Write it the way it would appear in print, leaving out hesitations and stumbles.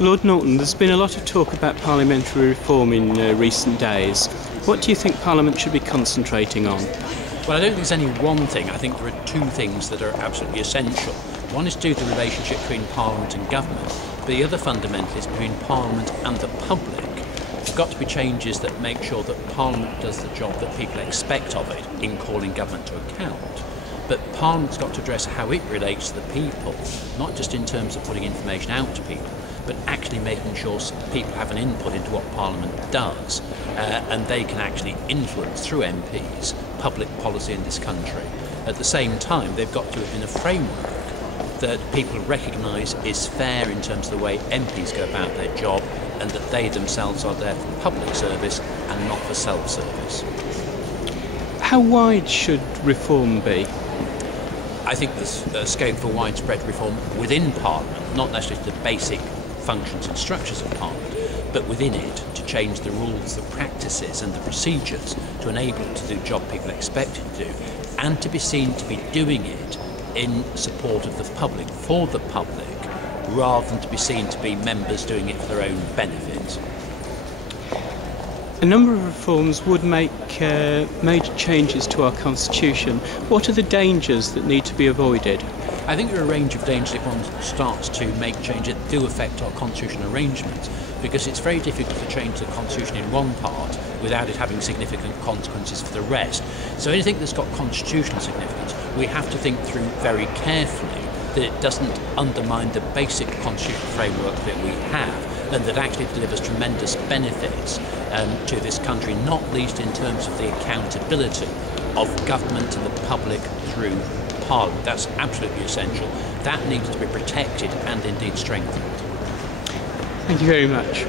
Lord Norton, there's been a lot of talk about parliamentary reform in recent days. What do you think Parliament should be concentrating on? Well, I don't think there's any one thing. I think there are two things that are absolutely essential. One is to do with the relationship between Parliament and government, but the other fundamental is between Parliament and the public. There's got to be changes that make sure that Parliament does the job that people expect of it in calling government to account. But Parliament's got to address how it relates to the people, not just in terms of putting information out to people, but actually making sure people have an input into what Parliament does, and they can actually influence through MPs public policy in this country. At the same time, they've got to have in a framework that people recognise is fair in terms of the way MPs go about their job, and that they themselves are there for public service and not for self-service. How wide should reform be? I think there's scope for widespread reform within Parliament, not necessarily the basic functions and structures of Parliament, but within it to change the rules, the practices and the procedures to enable it to do the job people expect it to do, and to be seen to be doing it in support of the public, for the public, rather than to be seen to be members doing it for their own benefit. A number of reforms would make major changes to our constitution. What are the dangers that need to be avoided? I think there are a range of dangers if one starts to make changes that do affect our constitutional arrangements, because it's very difficult to change the constitution in one part without it having significant consequences for the rest. So anything that's got constitutional significance, we have to think through very carefully that it doesn't undermine the basic constitutional framework that we have, and that actually delivers tremendous benefits to this country, not least in terms of the accountability of government and the public through Parliament. That's absolutely essential. That needs to be protected and indeed strengthened. Thank you very much.